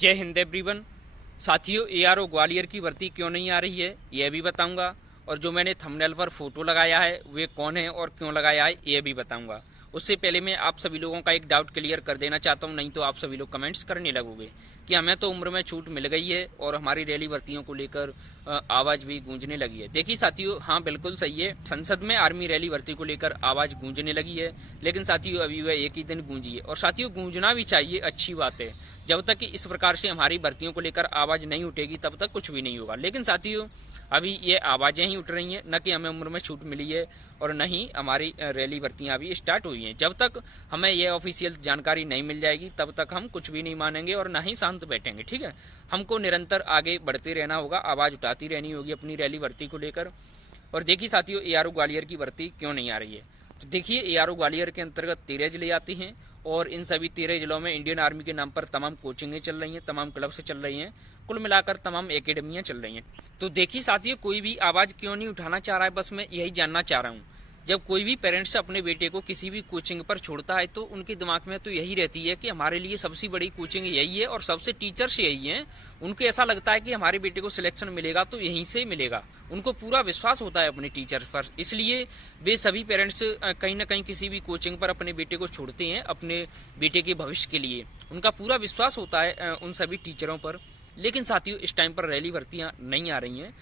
जय हिंद एवरीवन। साथियों, एआरओ ग्वालियर की भर्ती क्यों नहीं आ रही है यह भी बताऊंगा, और जो मैंने थंबनेल पर फोटो लगाया है वे कौन है और क्यों लगाया है यह भी बताऊंगा। उससे पहले मैं आप सभी लोगों का एक डाउट क्लियर कर देना चाहता हूं, नहीं तो आप सभी लोग कमेंट्स करने लगोगे कि हमें तो उम्र में छूट मिल गई है और हमारी रैली भर्तियों को लेकर आवाज भी गूंजने लगी है। देखिए साथियों, हाँ बिल्कुल सही है, संसद में आर्मी रैली भर्ती को लेकर आवाज गूंजने लगी है, लेकिन साथियों अभी वह एक ही दिन गूंजी है, और साथियों गूंजना भी चाहिए, अच्छी बात है। जब तक कि इस प्रकार से हमारी भर्तियों को लेकर आवाज नहीं उठेगी तब तक कुछ भी नहीं होगा। लेकिन साथियों अभी ये आवाजें ही उठ रही हैं, न कि हमें उम्र में छूट मिली है और न ही हमारी रैली भर्तियां अभी स्टार्ट हुई हैं। जब तक हमें यह ऑफिशियल जानकारी नहीं मिल जाएगी तब तक हम कुछ भी नहीं मानेंगे और न ही शांत बैठेंगे। ठीक है, हमको निरंतर आगे बढ़ते रहना होगा, आवाज उठाती रहनी होगी अपनी रैली भर्ती को लेकर। और देखिए साथियों, एआरओ ग्वालियर की भर्ती क्यों नहीं आ रही है, तो देखिए एआरओ ग्वालियर के अंतर्गत 13 जिले आती हैं और इन सभी 13 जिलों में इंडियन आर्मी के नाम पर तमाम कोचिंगें चल रही हैं, तमाम क्लब से चल रही हैं, कुल मिलाकर तमाम एकेडमियां चल रही हैं। तो देखिए साथियों, कोई भी आवाज क्यों नहीं उठाना चाह रहा है, बस मैं यही जानना चाह रहा हूँ। जब कोई भी पेरेंट्स अपने बेटे को किसी भी कोचिंग पर छोड़ता है तो उनके दिमाग में तो यही रहती है कि हमारे लिए सबसे बड़ी कोचिंग यही है और सबसे टीचर्स यही हैं। उनको ऐसा लगता है कि हमारे बेटे को सिलेक्शन मिलेगा तो यहीं से मिलेगा, उनको पूरा विश्वास होता है अपने टीचर पर। इसलिए वे सभी पेरेंट्स कहीं ना कहीं किसी भी कोचिंग पर अपने बेटे को छोड़ते हैं अपने बेटे के भविष्य के लिए। उनका पूरा विश्वास होता है उन सभी टीचरों पर। लेकिन साथियों इस टाइम पर रैली भर्तियां नहीं आ रही हैं,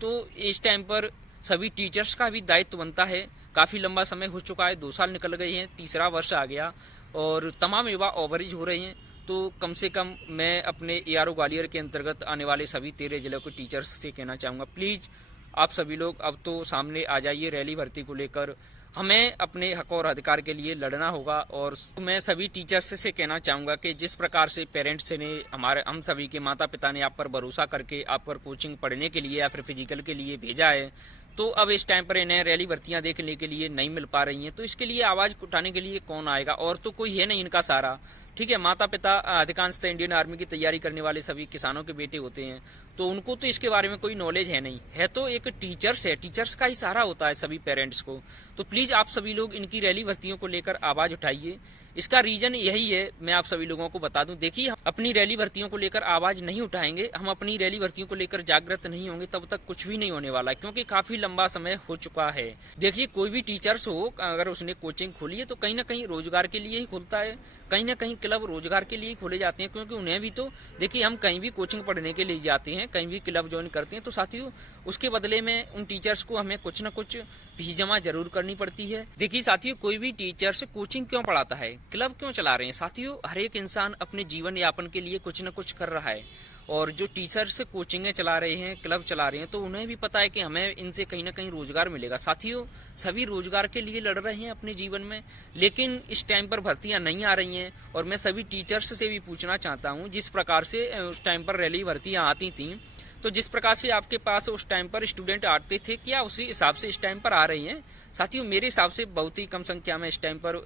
तो इस टाइम पर सभी टीचर्स का भी दायित्व बनता है। काफी लंबा समय हो चुका है, 2 साल निकल गए हैं, तीसरा वर्ष आ गया और तमाम युवा ओवरेज हो रहे हैं। तो कम से कम मैं अपने एआरओ ग्वालियर के अंतर्गत आने वाले सभी 13 जिलों के टीचर्स से कहना चाहूंगा, प्लीज आप सभी लोग अब तो सामने आ जाइए रैली भर्ती को लेकर। हमें अपने हक और अधिकार के लिए लड़ना होगा। और मैं सभी टीचर्स से कहना चाहूंगा कि जिस प्रकार से पेरेंट्स ने हम सभी के माता पिता ने आप पर भरोसा करके आप पर कोचिंग पढ़ने के लिए या फिर फिजिकल के लिए भेजा है, तो अब इस टाइम पर इन्हें रैली भर्तियां देखने के लिए नहीं मिल पा रही हैं, तो इसके लिए आवाज उठाने के लिए कौन आएगा, और तो कोई है नहीं इनका सहारा। ठीक है, माता पिता अधिकांशतः इंडियन आर्मी की तैयारी करने वाले सभी किसानों के बेटे होते हैं, तो उनको तो इसके बारे में कोई नॉलेज है नहीं है, तो एक टीचर्स है, टीचर्स का ही सहारा होता है सभी पेरेंट्स को। तो प्लीज आप सभी लोग इनकी रैली भर्तियों को लेकर आवाज उठाइए। इसका रीजन यही है, मैं आप सभी लोगों को बता दूं। देखिए, हम अपनी रैली भर्तियों को लेकर आवाज नहीं उठाएंगे, हम अपनी रैली भर्तियों को लेकर जागृत नहीं होंगे, तब तक कुछ भी नहीं होने वाला, क्योंकि काफी लंबा समय हो चुका है। देखिए, कोई भी टीचर्स हो, अगर उसने कोचिंग खोली है तो कहीं ना कहीं रोजगार के लिए ही खोलता है, कहीं ना कहीं क्लब रोजगार के लिए ही खोले जाते हैं, क्योंकि उन्हें भी तो देखिए, हम कहीं भी कोचिंग पढ़ने के लिए जाते हैं, कहीं भी क्लब ज्वाइन करते हैं, तो साथियों उसके बदले में उन टीचर्स को हमें कुछ न कुछ फीस जमा जरूर करनी पड़ती है। देखिए साथियों, कोई भी टीचर्स कोचिंग क्यों पढ़ाता है, क्लब क्यों चला रहे हैं? साथियों, हर एक इंसान अपने जीवन यापन के लिए कुछ न कुछ कर रहा है, और जो टीचर्स कोचिंगें चला रहे हैं, क्लब चला रहे हैं, तो उन्हें भी पता है कि हमें इनसे कहीं ना कहीं रोजगार मिलेगा। साथियों, सभी रोजगार के लिए लड़ रहे हैं अपने जीवन में, लेकिन इस टाइम पर भर्तियां नहीं आ रही हैं। और मैं सभी टीचर्स से भी पूछना चाहता हूं, जिस प्रकार से उस टाइम पर रैली भर्तियां आती थी, तो जिस प्रकार से आपके पास उस टाइम पर स्टूडेंट आते थे, क्या उसी हिसाब से इस टाइम पर आ रही हैं? साथियों, मेरे हिसाब से बहुत ही कम संख्या में इस टाइम पर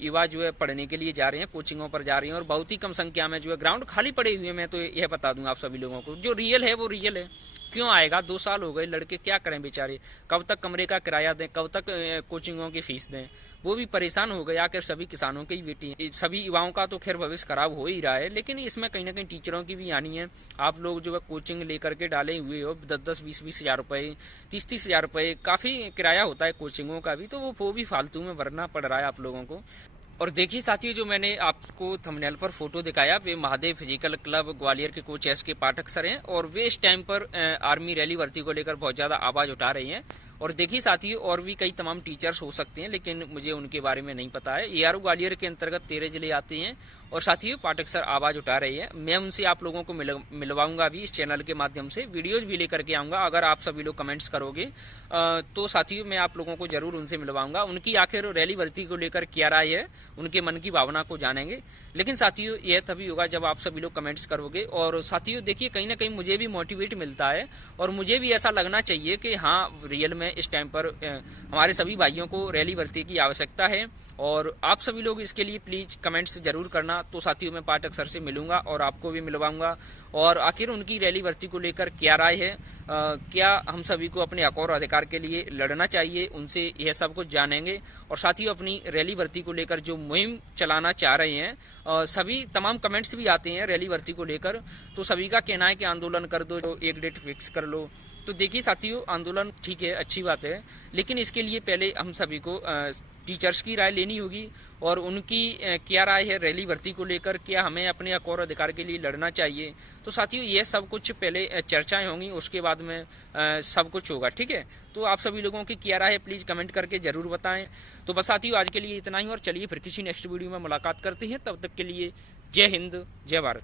युवा जो है पढ़ने के लिए जा रहे हैं, कोचिंगों पर जा रहे हैं, और बहुत ही कम संख्या में जो है ग्राउंड खाली पड़े हुए हैं। मैं तो यह बता दूं आप सभी लोगों को, जो रियल है वो रियल है। क्यों आएगा? 2 साल हो गए, लड़के क्या करें बेचारे, कब तक कमरे का किराया दें, कब तक कोचिंगों की फीस दें, वो भी परेशान हो गए। आखिर सभी किसानों की बेटी हैं, सभी युवाओं का तो खैर भविष्य खराब हो ही रहा है, लेकिन इसमें कहीं ना कहीं टीचरों की भी हानि है। आप लोग जो है कोचिंग लेकर के डाले हुए हो, 10-10, 20-20 हजार रुपए, 30-30 हजार रुपए, काफी किराया होता है कोचिंगों का भी, तो वो भी फालतू में भरना पड़ रहा है आप लोगों को। और देखिए साथियों, जो मैंने आपको थंबनेल पर फोटो दिखाया, वे महादेव फिजिकल क्लब ग्वालियर के कोच एस के पाठक सर हैं, और वे इस टाइम पर आर्मी रैली भर्ती को लेकर बहुत ज्यादा आवाज उठा रही हैं। और देखिए साथियों, और भी कई तमाम टीचर्स हो सकते हैं, लेकिन मुझे उनके बारे में नहीं पता है। एआरओ ग्वालियर के अंतर्गत 13 जिले आते हैं, और साथियों पाठक सर आवाज उठा रहे हैं। मैं उनसे आप लोगों को मिलवाऊंगा भी इस चैनल के माध्यम से, वीडियोज भी लेकर के आऊंगा। अगर आप सभी लोग कमेंट्स करोगे तो साथियों मैं आप लोगों को जरूर उनसे मिलवाऊंगा। उनकी आखिर रैली भर्ती को लेकर क्या राय है, उनके मन की भावना को जानेंगे। लेकिन साथियों यह तभी होगा जब आप सभी लोग कमेंट्स करोगे। और साथियों देखिए, कहीं ना कहीं मुझे भी मोटिवेट मिलता है, और मुझे भी ऐसा लगना चाहिए कि हाँ रियल में में इस टाइम पर हमारे सभी भाइयों को रैली भर्ती की आवश्यकता है और आप सभी लोग इसके लिए प्लीज़ कमेंट्स जरूर करना। तो साथियों मैं पाठक सर से मिलूंगा और आपको भी मिलवाऊंगा और आखिर उनकी रैली भर्ती को लेकर क्या राय है, क्या हम सभी को अपने हक और अधिकार के लिए लड़ना चाहिए, उनसे यह सब कुछ जानेंगे। और साथियों अपनी रैली भर्ती को लेकर जो मुहिम चलाना चाह रहे हैं, सभी तमाम कमेंट्स भी आते हैं रैली भर्ती को लेकर, तो सभी का कहना है कि आंदोलन कर दो, एक डेट फिक्स कर लो। तो देखिए साथियों, आंदोलन ठीक है, अच्छी बात है, लेकिन इसके लिए पहले हम सभी को टीचर्स की राय लेनी होगी और उनकी क्या राय है रैली भर्ती को लेकर, क्या हमें अपने हक और अधिकार के लिए लड़ना चाहिए। तो साथियों ये सब कुछ पहले चर्चाएं होंगी, उसके बाद में सब कुछ होगा, ठीक है। तो आप सभी लोगों की क्या राय है प्लीज़ कमेंट करके ज़रूर बताएं। तो बस साथियों आज के लिए इतना ही और चलिए फिर किसी नेक्स्ट वीडियो में मुलाकात करते हैं, तब तक के लिए जय हिंद जय भारत।